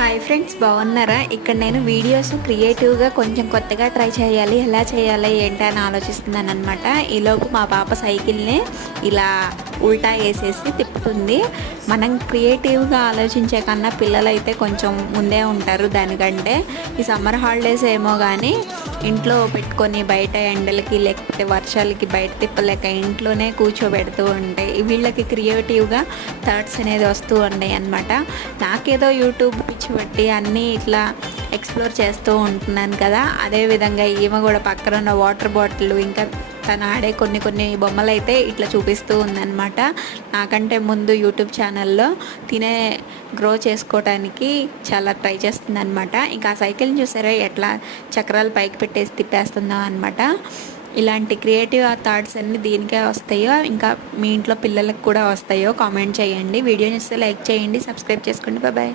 Hi friends, బాగున్నారా? ఇక్కడ నేను వీడియోస్ క్రియేటివ్గా కొంచెం కొత్తగా ట్రై చేయాలి, ఎలా చేయాలి ఏంటి అని ఆలోచిస్తున్నాను అనమాట. ఈలోపు మా పాప సైకిల్ని ఇలా ఉల్టా వేసేసి తిప్పుతుంది. మనం క్రియేటివ్గా ఆలోచించే కన్నా పిల్లలైతే కొంచెం ముందే ఉంటారు దానికంటే. ఈ సమ్మర్ హాలిడేస్ ఏమో కానీ ఇంట్లో పెట్టుకొని బయట ఎండలకి లేకపోతే వర్షాలకి బయట తిప్పలేక ఇంట్లోనే కూర్చోబెడుతూ ఉంటాయి. వీళ్ళకి క్రియేటివ్గా థాట్స్ అనేది వస్తూ ఉన్నాయి అన్నమాట. నాకేదో యూట్యూబ్ పిచ్చి పట్టి అన్నీ ఇట్లా ఎక్స్ప్లోర్ చేస్తూ ఉంటున్నాను కదా, అదేవిధంగా ఈమె కూడా పక్కన ఉన్న వాటర్ బాటిల్ ఇంకా తను ఆడే కొన్ని బొమ్మలు అయితే ఇట్లా చూపిస్తూ ఉందన్నమాట. నాకంటే ముందు యూట్యూబ్ ఛానల్లో తినే గ్రో చేసుకోవడానికి చాలా ట్రై చేస్తుంది అనమాట. ఇంకా ఆ సైకిల్ని చూసారా ఎట్లా చక్రాలు పైకి పెట్టేసి తిప్పేస్తుందాం అనమాట. ఇలాంటి క్రియేటివ్ థాట్స్ అన్నీ దీనికే వస్తాయో ఇంకా మీ ఇంట్లో పిల్లలకు కూడా వస్తాయో కామెంట్ చేయండి. వీడియో చూస్తే లైక్ చేయండి, సబ్స్క్రైబ్ చేసుకోండి. బాయ్.